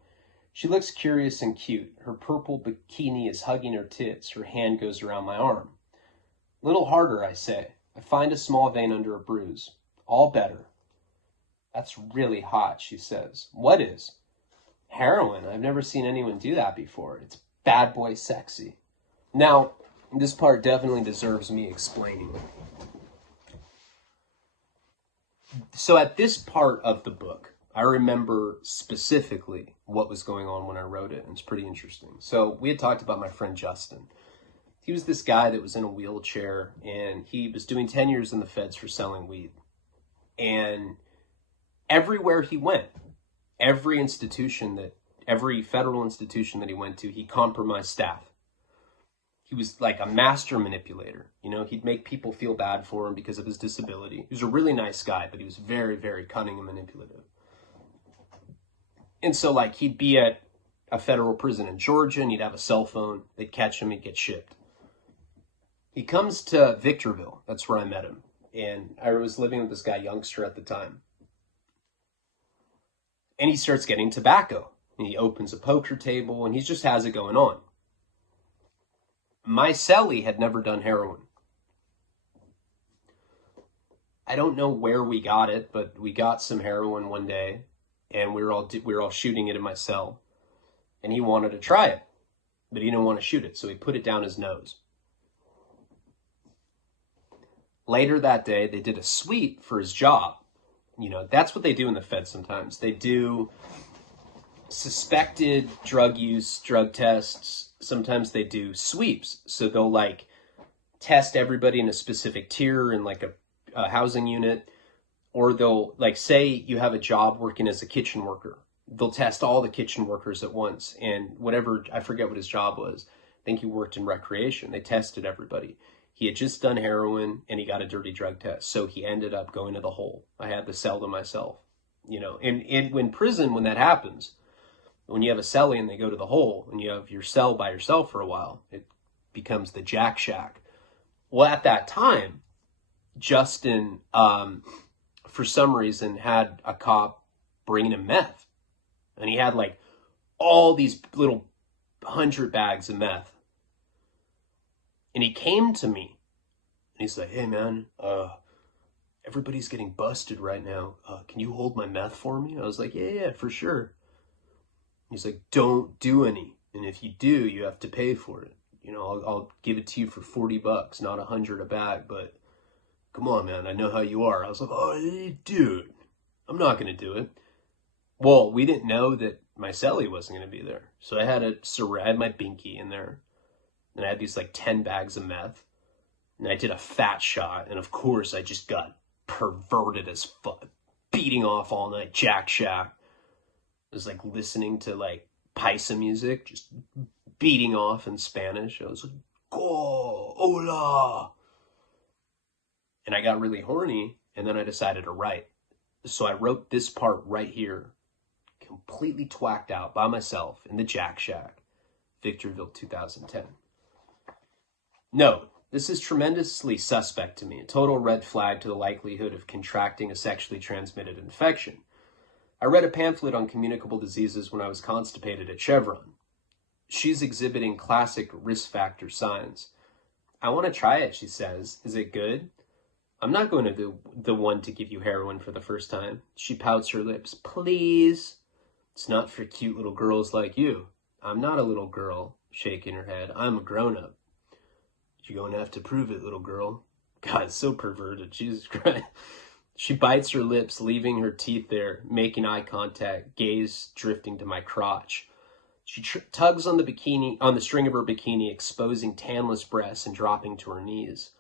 She looks curious and cute. Her purple bikini is hugging her tits. Her hand goes around my arm. A little harder, I say. I find a small vein under a bruise. All better. That's really hot, she says. What is? Heroin. I've never seen anyone do that before. It's bad boy sexy. Now, this part definitely deserves me explaining. So at this part of the book, I remember specifically what was going on when I wrote it, and it's pretty interesting. So we had talked about my friend Justin. He was this guy that was in a wheelchair, and he was doing 10 years in the feds for selling weed. And everywhere he went, every federal institution that he went to, he compromised staff. He was like a master manipulator. You know, he'd make people feel bad for him because of his disability. He was a really nice guy, but he was very, very cunning and manipulative. And so, like, he'd be at a federal prison in Georgia, and he'd have a cell phone. They'd catch him, he'd get shipped. He comes to Victorville. That's where I met him. And I was living with this guy, Youngster, at the time. And he starts getting tobacco. And he opens a poker table, and he just has it going on. My cellie had never done heroin. I don't know where we got it, but we got some heroin one day, and we were all shooting it in my cell. And he wanted to try it, but he didn't want to shoot it, so he put it down his nose. Later that day, they did a sweep for his job. You know, that's what they do in the Fed sometimes. They do suspected drug use, drug tests. Sometimes they do sweeps. So they'll like test everybody in a specific tier in like a housing unit. Or they'll like say you have a job working as a kitchen worker. They'll test all the kitchen workers at once. And whatever, I forget what his job was. I think he worked in recreation. They tested everybody. He had just done heroin and he got a dirty drug test. So he ended up going to the hole. I had the cell to myself, you know, and when prison, when that happens, when you have a cellie and they go to the hole and you have your cell by yourself for a while, it becomes the Jack Shack. Well, at that time, Justin, for some reason, had a cop bringing him meth. And he had like all these little 100 bags of meth. And he came to me and he's like, hey man, everybody's getting busted right now. Can you hold my meth for me? I was like, yeah, for sure. He's like, don't do any. And if you do, you have to pay for it. You know, I'll give it to you for $40, not 100 a bag, but come on, man, I know how you are. I was like, oh, dude, I'm not going to do it. Well, we didn't know that my cellie wasn't going to be there. So I had my binky in there. And I had these like 10 bags of meth. And I did a fat shot. And of course, I just got perverted as fuck. Beating off all night. Jack Shack. I was like listening to like paisa music. Just beating off in Spanish. I was like, go, hola. And I got really horny. And then I decided to write. So I wrote this part right here. Completely twacked out by myself in the Jack Shack. Victorville, 2010. No, this is tremendously suspect to me. A total red flag to the likelihood of contracting a sexually transmitted infection. I read a pamphlet on communicable diseases when I was constipated at Chevron. She's exhibiting classic risk factor signs. I want to try it, she says. Is it good? I'm not going to be the one to give you heroin for the first time. She pouts her lips. Please. It's not for cute little girls like you. I'm not a little girl, shaking her head. I'm a grown-up. You're going to have to prove it, little girl. God, it's so perverted. Jesus Christ. She bites her lips, leaving her teeth there, making eye contact, gaze drifting to my crotch. She tugs on the bikini, on the string of her bikini, exposing tanless breasts and dropping to her knees.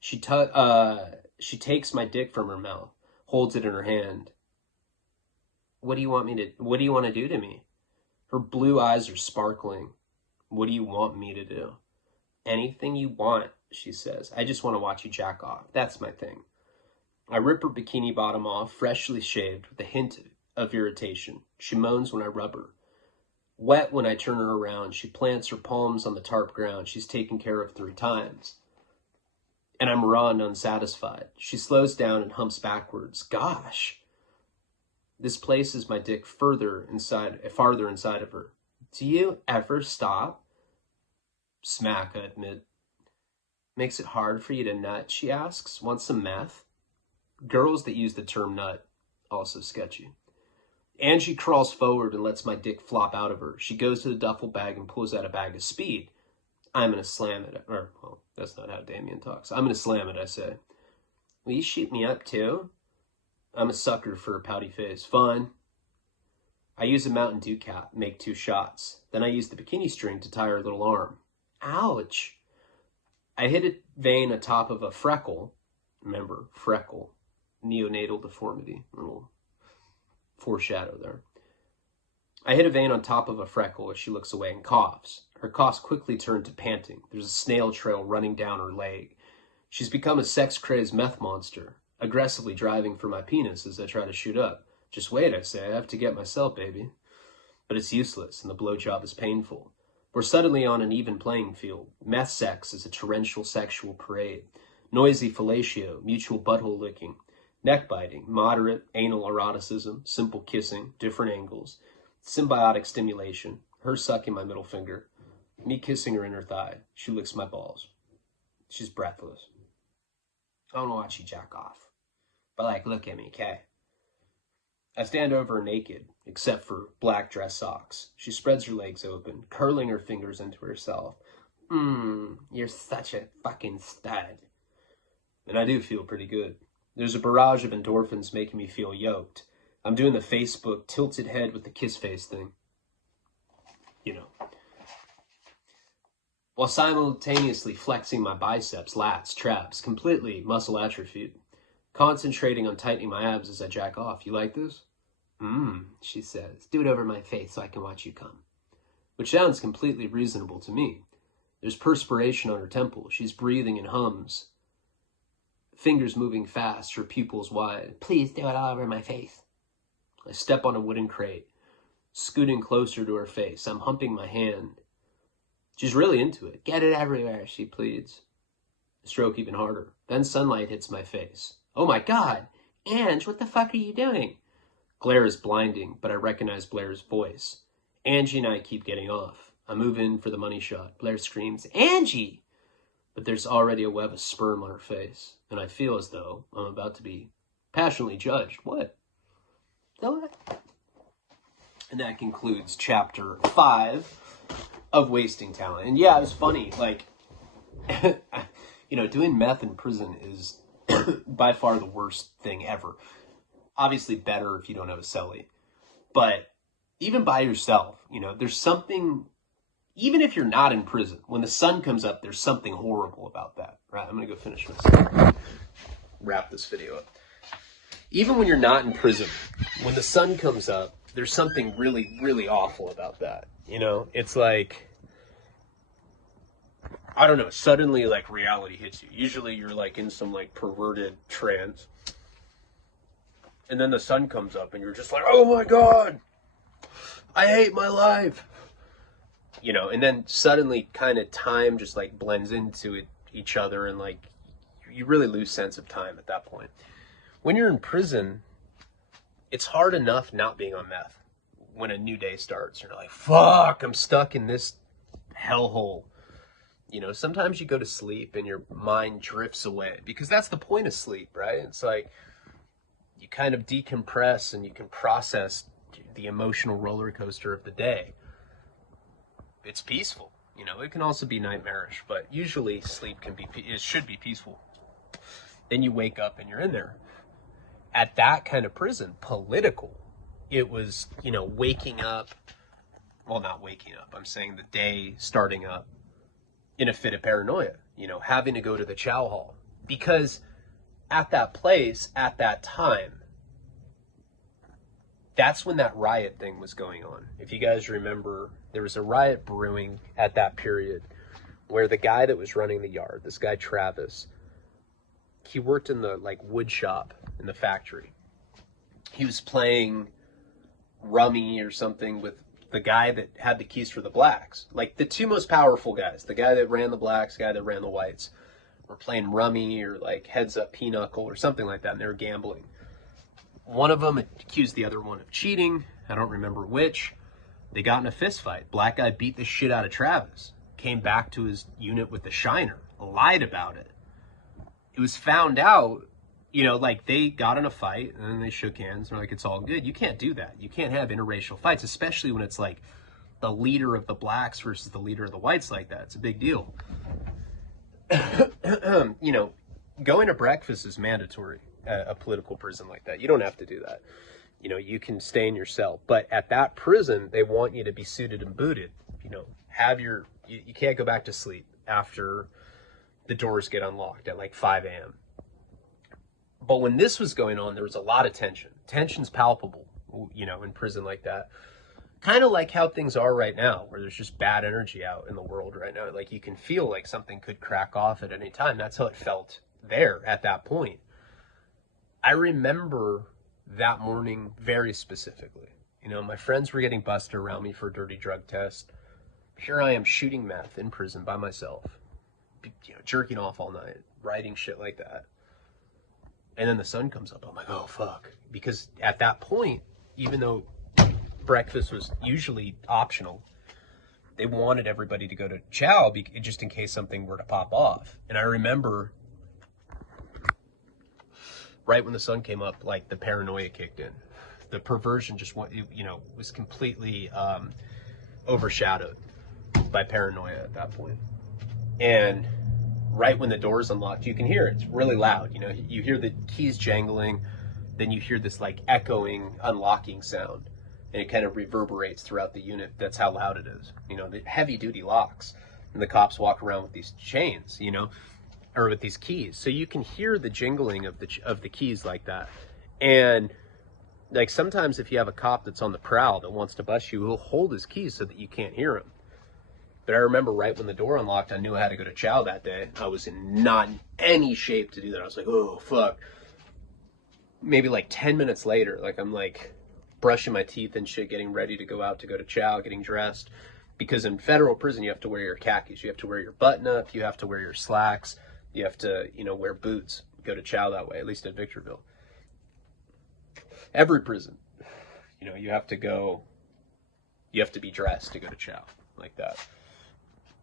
She takes my dick from her mouth, holds it in her hand. What do you want to do to me? Her blue eyes are sparkling. What do you want me to do? Anything you want, she says. I just want to watch you jack off. That's my thing. I rip her bikini bottom off, freshly shaved, with a hint of irritation. She moans when I rub her. Wet when I turn her around, she plants her palms on the tarp ground she's taken care of 3 times. And I'm raw and unsatisfied. She slows down and humps backwards. Gosh. This places my dick farther inside of her. Do you ever stop? Smack, I admit. Makes it hard for you to nut, she asks. Want some meth? Girls that use the term nut, also sketchy. Angie crawls forward and lets my dick flop out of her. She goes to the duffel bag and pulls out a bag of speed. I'm going to slam it. Or, well, that's not how Damien talks. I'm going to slam it, I say. Will you shoot me up, too? I'm a sucker for a pouty face. Fine. I use a Mountain Dew cap, make 2 shots. Then I use the bikini string to tie her little arm. Ouch. I hit a vein atop of a freckle. Remember, freckle. Neonatal deformity. A little foreshadow there. I hit a vein on top of a freckle as she looks away and coughs. Her coughs quickly turn to panting. There's a snail trail running down her leg. She's become a sex-crazed meth monster, aggressively driving for my penis as I try to shoot up. Just wait, I say. I have to get myself, baby. But it's useless, and the blowjob is painful. We're suddenly on an even playing field. Meth sex is a torrential sexual parade. Noisy fellatio, mutual butthole licking, neck biting, moderate anal eroticism, simple kissing, different angles, symbiotic stimulation, her sucking my middle finger, me kissing her inner thigh. She licks my balls. She's breathless. I want to watch you jack off. But, look at me, okay? I stand over her naked, except for black dress socks. She spreads her legs open, curling her fingers into herself. You're such a fucking stud. And I do feel pretty good. There's a barrage of endorphins making me feel yoked. I'm doing the Facebook tilted head with the kiss face thing. You know. While simultaneously flexing my biceps, lats, traps, completely muscle atrophied. Concentrating on tightening my abs as I jack off. You like this? She says. Do it over my face so I can watch you come. Which sounds completely reasonable to me. There's perspiration on her temple. She's breathing and hums. Fingers moving fast, her pupils wide. Please do it all over my face. I step on a wooden crate, scooting closer to her face. I'm humping my hand. She's really into it. Get it everywhere, she pleads. I stroke even harder. Then sunlight hits my face. Oh my God! Ange, what the fuck are you doing? Glare is blinding, but I recognize Blair's voice. Angie and I keep getting off. I move in for the money shot. Blair screams, Angie! But there's already a web of sperm on her face, and I feel as though I'm about to be passionately judged. What? What? And that concludes chapter 5 of Wasting Talent. And yeah, it was funny. Doing meth in prison is by far the worst thing ever. Obviously better if you don't have a cellie. But even by yourself, there's something, even if you're not in prison, when the sun comes up, there's something horrible about that. Right, I'm going to go finish this. Wrap this video up. Even when you're not in prison, when the sun comes up, there's something really, really awful about that. It's like, I don't know, suddenly reality hits you. Usually you're in some perverted trance. And then the sun comes up and you're just like, oh my God, I hate my life. And then suddenly kind of time just blends into each other and you really lose sense of time at that point. When you're in prison, it's hard enough not being on meth when a new day starts. You're like, fuck, I'm stuck in this hellhole. Sometimes you go to sleep and your mind drifts away because that's the point of sleep, right? It's you kind of decompress and you can process the emotional roller coaster of the day. It's peaceful. It can also be nightmarish, but usually sleep should be peaceful. Then you wake up and you're in there. At that kind of prison, political, it was, waking up well, not waking up, I'm saying the day starting up in a fit of paranoia, having to go to the chow hall. Because at that place, at that time, that's when that riot thing was going on. If you guys remember, there was a riot brewing at that period where the guy that was running the yard, this guy Travis, he worked in the wood shop in the factory. He was playing rummy or something with the guy that had the keys for the blacks. Like the two most powerful guys, the guy that ran the blacks, the guy that ran the whites, were playing rummy or heads up pinochle or something like that, and they were gambling. One of them accused the other one of cheating. I don't remember which. They got in a fist fight. Black guy beat the shit out of Travis. Came back to his unit with the shiner. Lied about it. It was found out, they got in a fight and then they shook hands. They're like, it's all good. You can't do that. You can't have interracial fights, especially when it's the leader of the blacks versus the leader of the whites like that. It's a big deal. Going to breakfast is mandatory at a political prison like that. You don't have to do that. You can stay in your cell. But at that prison, they want you to be suited and booted. You can't go back to sleep after the doors get unlocked at 5 a.m. But when this was going on, there was a lot of tension. Tension's palpable, in prison like that. Kind of like how things are right now, where there's just bad energy out in the world right now. You can feel like something could crack off at any time. That's how it felt there at that point. I remember that morning very specifically. My friends were getting busted around me for a dirty drug test. Here I am shooting meth in prison by myself, jerking off all night, writing shit like that. And then the sun comes up. I'm like, oh, fuck. Because at that point, even though breakfast was usually optional, they wanted everybody to go to chow just in case something were to pop off. And I remember right when the sun came up, the paranoia kicked in. The perversion just went, was completely overshadowed by paranoia at that point. And right when the door's unlocked, you can hear it. It's really loud. You hear the keys jangling, then you hear this echoing, unlocking sound. And it kind of reverberates throughout the unit. That's how loud it is. The heavy duty locks. And the cops walk around with these chains, or with these keys. So you can hear the jingling of the keys like that. And sometimes if you have a cop that's on the prowl that wants to bust you, he'll hold his keys so that you can't hear him. But I remember right when the door unlocked, I knew I had to go to chow that day. I was not in any shape to do that. I was like, oh, fuck. Maybe 10 minutes later, I'm brushing my teeth and shit, getting ready to go out to go to chow, getting dressed. Because in federal prison, you have to wear your khakis. You have to wear your button-up. You have to wear your slacks. You have to, wear boots. Go to chow that way, at least at Victorville. Every prison, you have to be dressed to go to chow like that.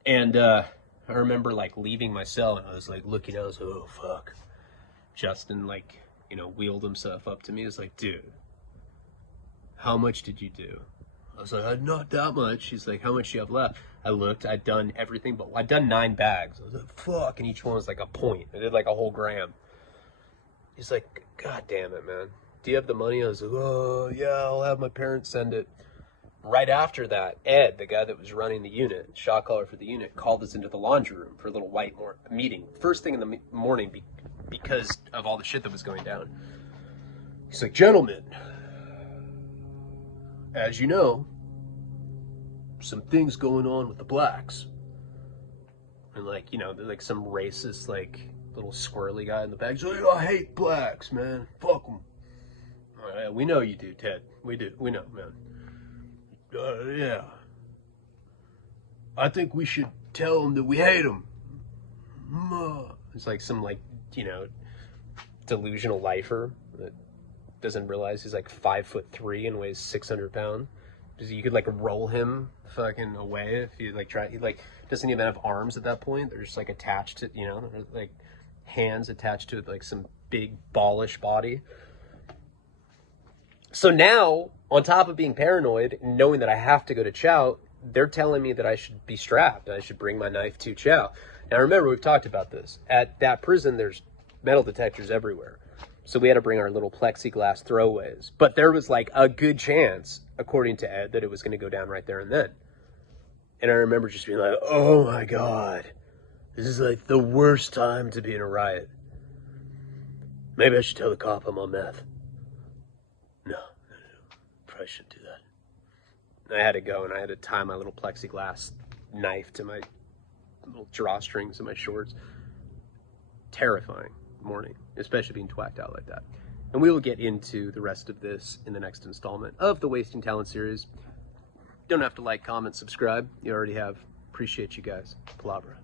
And I remember leaving my cell and I was looking, I was like, oh fuck. Justin wheeled himself up to me. He was like, dude, how much did you do? I was like, not that much. He's like, how much do you have left? I looked, I'd done everything, but I'd done 9 bags. I was like, fuck, and each one was a point. I did a whole gram. He's like, God damn it, man. Do you have the money? I was like, oh yeah, I'll have my parents send it. Right after that, Ed, the guy that was running the unit, shot caller for the unit, called us into the laundry room for a little white meeting. First thing in the morning because of all the shit that was going down. He's like, gentlemen, as you know, some things going on with the blacks. And there's some racist, little squirrely guy in the back. He's like, I hate blacks, man. Fuck them. All right, we know you do, Ted. We do. We know, man. Yeah. I think we should tell them that we hate them. It's some delusional lifer that doesn't realize he's 5'3" and weighs 600 pounds. You could roll him fucking away if you try. He doesn't even have arms at that point. They're just attached to, hands attached to some big ballish body. So now, on top of being paranoid and knowing that I have to go to chow, they're telling me that I should be strapped. I should bring my knife to chow. Now remember, we've talked about this. At that prison, there's metal detectors everywhere. So we had to bring our little plexiglass throwaways. But there was like a good chance, according to Ed, that it was going to go down right there and then. And I remember just being like, oh my God, this is like the worst time to be in a riot. Maybe I should tell the cop I'm on meth. No, probably shouldn't do that. I had to go and I had to tie my little plexiglass knife to my little drawstrings of my shorts. Terrifying morning, especially being twacked out like that. And we will get into the rest of this in the next installment of the Wasting Talent series. Don't have to like, comment, subscribe. You already have. Appreciate you guys. Palabra.